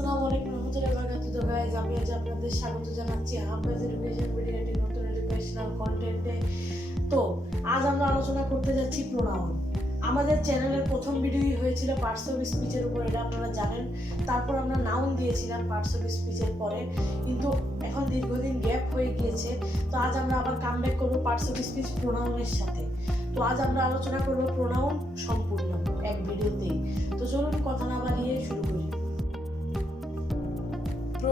আসসালামু আলাইকুম রহমতুল্লাহি গাইস আমি আজ আপনাদের স্বাগত জানাচ্ছি হাফেজ এডুকেশন ভিডিওটি নতুন এডুকেশনাল কন্টেন্টে তো আজ আমরা আলোচনা করতে যাচ্ছি প্রোনাউন আমাদের চ্যানেলের প্রথম ভিডিওই হয়েছিল পার্টস অফ স্পিচের উপর, এটা আপনারা জানেন। তারপর আমরা নাউন দিয়েছিলাম পার্টস অফ স্পিচের পরে। কিন্তু এখন দীর্ঘদিন গ্যাপ হয়ে গিয়েছে। তো আজ আমরা আবার কামব্যাক করব পার্টস অফ স্পিচ প্রোনাউনের সাথে। তো আজ আমরা আলোচনা করব প্রোনাউন সম্পূর্ণ, এক ভিডিওতেই তো চলুন কথা না বাড়িয়ে শুরু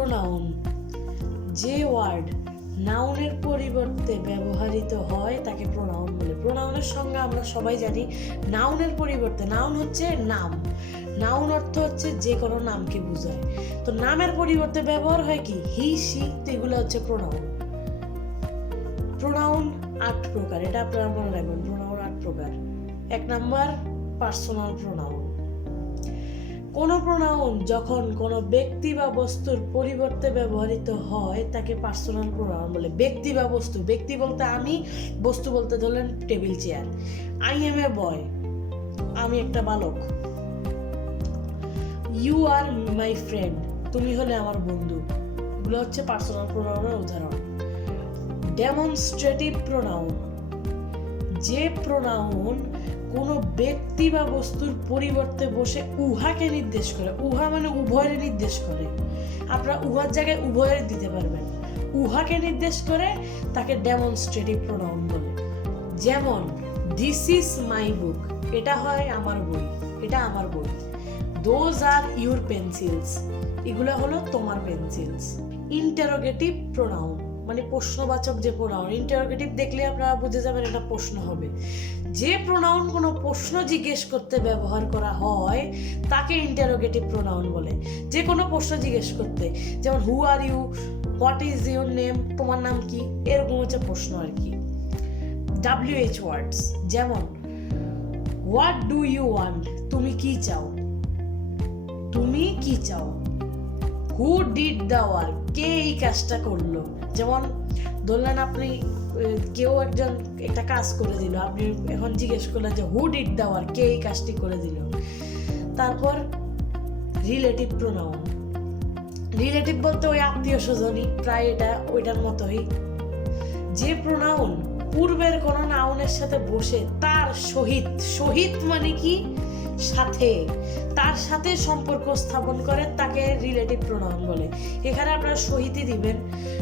প্রোনাউন যে ওয়ার্ড নাউনের পরিবর্তে ব্যবহৃত হয় তাকে প্রোনাউন বলে। প্রোনাউনের সঙ্গে আমরা সবাই জানি নাউনের পরিবর্তে। নাউন হচ্ছে নাম। নাউন অর্থ হচ্ছে যে কোনো নামকে বোঝায়। তো নামের পরিবর্তে ব্যবহার হয় কি? হি সি এগুলো হচ্ছে প্রোনাউন প্রোনাউন আট প্রকার। এটা আপনারা মনে রাখবেন। প্রোনাউন আট প্রকার। এক নাম্বার পার্সোনাল প্রোনাউন কোনো প্রোনাউন যখন কোনো ব্যক্তি বা বস্তুর পরিবর্তে ব্যবহৃত হয়, তাকে পার্সোনাল প্রোনাউন বলে। ব্যক্তি বা বস্তু। ব্যক্তি বলতে আমি, বস্তু বলতে ধরলেন table chair I am a boy আমি একটা বালক। ইউ আর মাই ফ্রেন্ড তুমি হলে আমার বন্ধু। এগুলো হচ্ছে পার্সোনাল প্রোনাউনের উদাহরণ। ডেমনস্ট্রেটিভ প্রোনাউন যে প্রোনাউন কোনো ব্যক্তি বা বস্তুর পরিবর্তে বসে উহাকে নির্দেশ করে। উহা মানে উভয়ের নির্দেশ করে। আপনারা উহার জায়গায় উভয়ের দিতে পারবেন। উহাকে নির্দেশ করে তাকে ডেমনস্ট্রেটিভ প্রোনাউন বলে। যেমন দিস ইজ মাই বুক এটা হয় আমার বই। এটা আমার বই। দোজ আর ইউর পেন্সিলস এগুলো হলো তোমার পেন্সিলস ইন্টারোগেটিভ প্রোনাউন মানে প্রশ্নবাচক যে প্রোনাউন ইন্টারোগেটিভ দেখলে আপনারা বুঝে যাবেন এটা প্রশ্ন হবে। যে প্রোনাউন কোনো প্রশ্ন জিজ্ঞেস করতে ব্যবহার করা হয়, তাকে ইন্টারোগেটিভ প্রোনাউন বলে। যে কোনো প্রশ্ন জিজ্ঞেস করতে। যেমন who are you what is your name তোমার নাম কি? এরকম হচ্ছে প্রশ্ন আর কি। ডাব্লিউ এইচ ওয়ার্ডস যেমন হোয়াট ডু ইউ ওয়ান্ট তুমি কি চাও? তুমি কি চাও? হু ডিড দ্য ওয়ার্ক কে এই কাজটা করল? যেমন, ধরলেন আপনি কেউ একজন একটা কাজ করে দিল, আপনি এখন জিজ্ঞেস করলেন যে হু ডিড দ্য ওয়ার্ক কে এই কাজটি করে দিল? তারপর রিলেটিভ প্রোনাউন রিলেটিভ বলতে ওই আত্মীয় স্বজনই, প্রায় এটা ওইটার মতোই। যে প্রোনাউন পূর্বের কোনো নাউনের সাথে বসে, তার সহিত সহিত মানে কি? সাথে। তার সাথে সম্পর্ক স্থাপন করে তাকে রিলেটিভ প্রোনাউন বলে। এখানে আপনারা শহীদই দিবেন।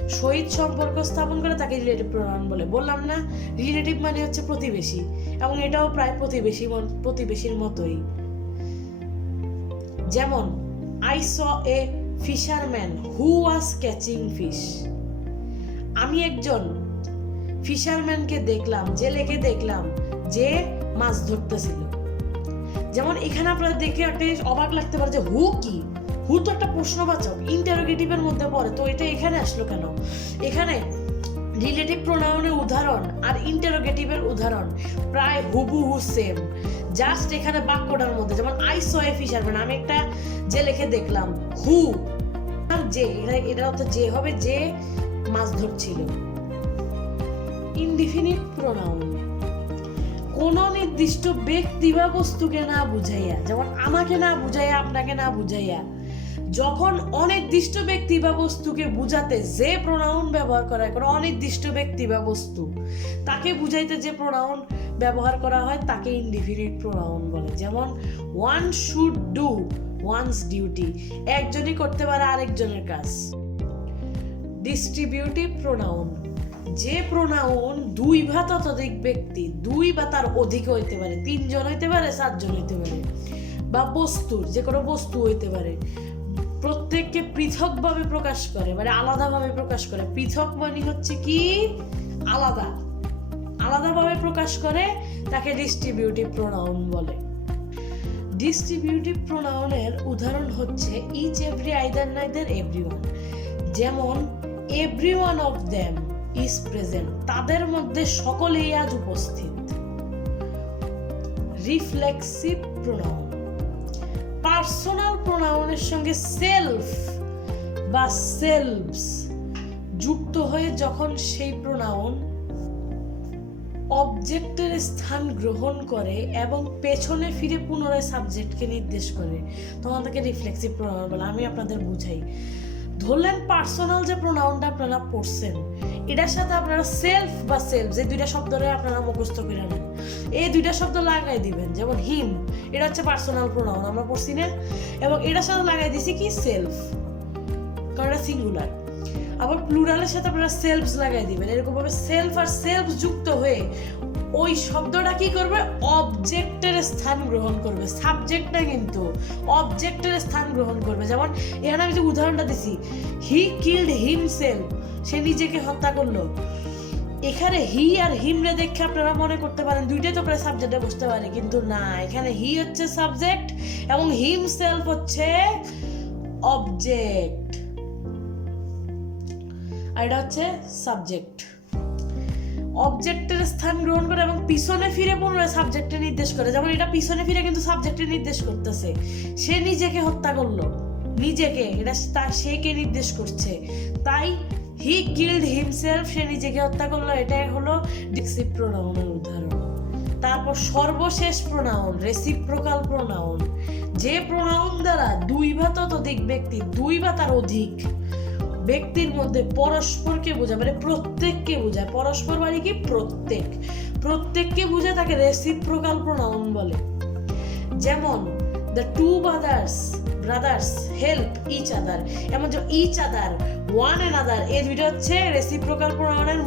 শহীদ সম্পর্ক স্থাপন করে তাকে রিলেটিভ প্রোনাউন বলে। বললাম না রিলেটিভ মানে হচ্ছে প্রতিবেশী, এবং এটাও প্রায় প্রতিবেশী প্রতিবেশীর মতোই। যেমন I saw a fisherman who was catching fish আমি একজন ফিশারম্যানকে দেখলাম জেলেকে দেখলাম, যে মাছ ধরতেছিল। যেমন এখানে আপনারা দেখে একটা অবাক লাগতে পারে যে, হু কি? হু তো একটা প্রশ্নবাচক ইন্টারোগেটিভের মধ্যে পড়ে। তো এটা এখানে আসলো কেন? এখানে রিলেটিভ প্রোনাউনের উদাহরণ আর ইন্টারোগেটিভের উদাহরণ প্রায় হুবহু সেম জাস্ট এখানে বাক্যটার মধ্যে, যেমন আই সো এ ফিশারম্যান আমি একটা যে লিখে দেখলাম, হু। আর যে, এটা অর্থ যে হবে যে মাছ ধরছিল। ইনডিফিনিট প্রোনাউন কোন নির্দিষ্ট ব্যক্তি বা বস্তুকে না বুঝাইয়া, যেমন আমাকে না বুঝাইয়া, আপনাকে না বুঝাইয়া, যখন অনির্দিষ্ট ব্যক্তি বা বস্তুকে বুঝাতে যে প্রোনাউন ব্যবহার করা হয় কোনো অনির্দিষ্ট ব্যক্তি বা বস্তু, তাকে বুঝাইতে যে প্রোনাউন ব্যবহার করা হয়, তাকে ইনডিফিনিট প্রোনাউন বলে। যেমন one should do one's duty একজনই করতে পারে আরেকজনের কাজ। ডিস্ট্রিবিউটিভ প্রোনাউন যে প্রোনাউন দুই বা ততোধিক ব্যক্তি, দুই বা তার অধিক হইতে পারে, তিনজন হইতে পারে চারজন হইতে পারে, বা বস্তুর, যে কোনো বস্তু হইতে পারে, প্রত্যেককে পৃথকভাবে প্রকাশ করে মানে আলাদাভাবে প্রকাশ করে। পৃথক মানে হচ্ছে কি? আলাদা। আলাদাভাবে প্রকাশ করে, তাকে ডিস্ট্রিবিউটিভ প্রোনাউন বলে। ডিস্ট্রিবিউটিভ প্রোনাউনের উদাহরণ হচ্ছে each every either neither everyone যেমন every one of them is present, তাদের মধ্যে সকলেই আজ উপস্থিত। রিফ্লেক্সিভ প্রোনাউন পার্সোনাল প্রোনাউনের সঙ্গে সেলফ বা সেলভস যুক্ত হয়ে যখন সেই প্রোনাউন অবজেক্টের স্থান গ্রহণ করে এবং পেছনে ফিরে পুনরায় সাবজেক্টকে নির্দেশ করে, তখন তাকে রিফ্লেক্সিভ প্রোনাউন বলে। আমি আপনাদের বুঝাই। ধরলেন পার্সোনাল যে প্রোনাউনটা আপনারা পড়ছেন, এটার সাথে আপনারা সেলফ বা সেলফ যে দুইটা শব্দরে আপনারা মুখস্থ করে নেন। এই দুইটা শব্দ লাগাই দিবেন, যেমন হিম এটা হচ্ছে পার্সোনাল প্রোনাউন আমরা পড়ছি না। এবং এটার সাথে লাগাই দিছি কি? সেলফ কারণ সিঙ্গুলার আবার প্লুরালের সাথে আপনারা সেলফস লাগাই দিবেন এরকম ভাবে সেলফ আর সেলফ যুক্ত হয়ে ওই শব্দটা কি করবে? অবজেক্টের স্থান গ্রহণ করবে। সাবজেক্টটা কিন্তু অবজেক্টের স্থান গ্রহণ করবে। যেমন এখানে আমি যে উদাহরণটা দিছি হি কিল্ড হিম সেলফ সে নিজেকে হত্যা করল। এখানে হি আর হিমরে দেখে আপনারা মনে করতে পারেন, দুইটাই তো প্রায় সাবজেক্টে বসতে পারে, কিন্তু না, এখানে হি হচ্ছে সাবজেক্ট এবং হিম সেলফ হচ্ছে অবজেক্ট আর এটা হচ্ছে সাবজেক্ট অবজেক্টের স্থান গ্রহণ করে এবং পিছনে ফিরে পুনরায় সাবজেক্টে নির্দেশ করে। যেমন এটা পিছনে ফিরে কিন্তু সাবজেক্টে নির্দেশ করতেছে। সে নিজেকে হত্যা করল। নিজেকে, এটা তার সেকে নির্দেশ করছে? তাই হি কিল্ড হিমসেলফ সে নিজেকে হত্যা করল। এটাই হলো ডিক্সিভ প্রোনাউনের উদাহরণ। তারপর সর্বশেষ প্রোনাউন রেসিপ্রোকাল প্রোনাউন যে প্রোনাউন দ্বারা দুই বা ততোধিক ব্যক্তি, দুই বা তার অধিক ব্যক্তির মধ্যে পরস্পরকে বোঝায় মানে প্রত্যেককে বোঝায়। পরস্পর মানে কি? প্রত্যেক। প্রত্যেককে বোঝায় তাকে রেসিপ্রোকাল প্রোনাউন বলে। যেমন the two brothers brothers help each other এমন যে each other one and other এই দুইটা হচ্ছে রেসিপ্রোকাল প্রোনাউনের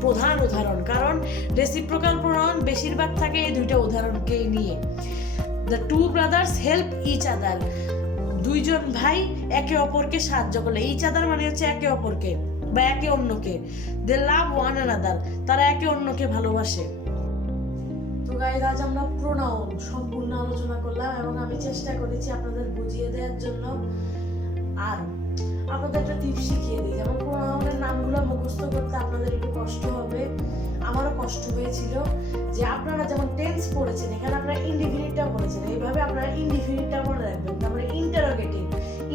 প্রধান উদাহরণ। কারণ রেসিপ্রোকাল প্রোনাউন বেশিরভাগ থাকে এই দুইটা উদাহরণকেই নিয়ে। The two brothers help each other দুইজন ভাই একে অপরকে সাহায্য করলে। এই চাদার মানে হচ্ছে একে অপরকে বা একে অন্যকে। দে লাভ ওয়ান অ্যানাদার তারা একে অন্যকে ভালোবাসে। তো গাইজ আজ আমরা সম্পূর্ণ আলোচনা করলাম এবং আমি চেষ্টা করেছি আপনাদের বুঝিয়ে দেওয়ার জন্য। আর আপনাদের একটা টিপ শিখিয়ে দিই, যেমন নামগুলো মুখস্থ করতে আপনাদের একটু কষ্ট হবে। আমারও কষ্ট হয়েছিল। যে আপনারা যেমন টেন্স পড়েছেন, এখানে আপনারা ইনডিফিনিটটা পড়েছেন, এইভাবে আপনারা ইনডিফিনিটটা মনে রাখবেন। তারপরে ইন্টারোগেটিভ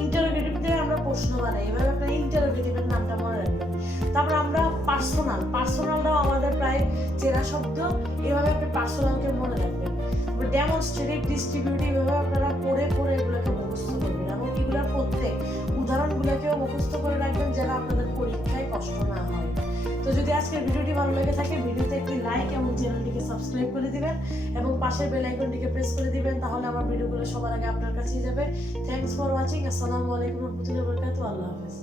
ইন্টারোগেটিভ থেকে আমরা প্রশ্ন বানাই, এভাবে আপনারা ইন্টারোগেটিভের নামটা মনে রাখবেন। তারপর আমরা পার্সোনাল পার্সোনালটাও আমাদের প্রায় চেনা শব্দ, এভাবে আপনি পার্সোনালকে মনে রাখবেন। ডেমনস্ট্রেটিভ ডিস্ট্রিবিউটিভ এভাবে আপনারা পড়ে পড়ে এগুলোকে মুখস্থ করবেন। এবং এগুলোর প্রত্যেক উদাহরণগুলোকেও মুখস্থ করে রাখবেন, যেন আপনাদের পরীক্ষায় কষ্ট না হয়। তো যদি আজকের ভিডিওটি ভালো লেগে থাকে, ভিডিওতে একটি লাইক করে দিবেন এবং পাশের বেল আইকনটিকে প্রেস করে দিবেন, তাহলে আমার ভিডিওগুলো সবার আগে আপনার কাছেই যাবে। থ্যাংকস ফর ওয়াচিং আসসালামু আলাইকুম রহমতুল্লাহ বরকাত আল্লাহ হাফেজ।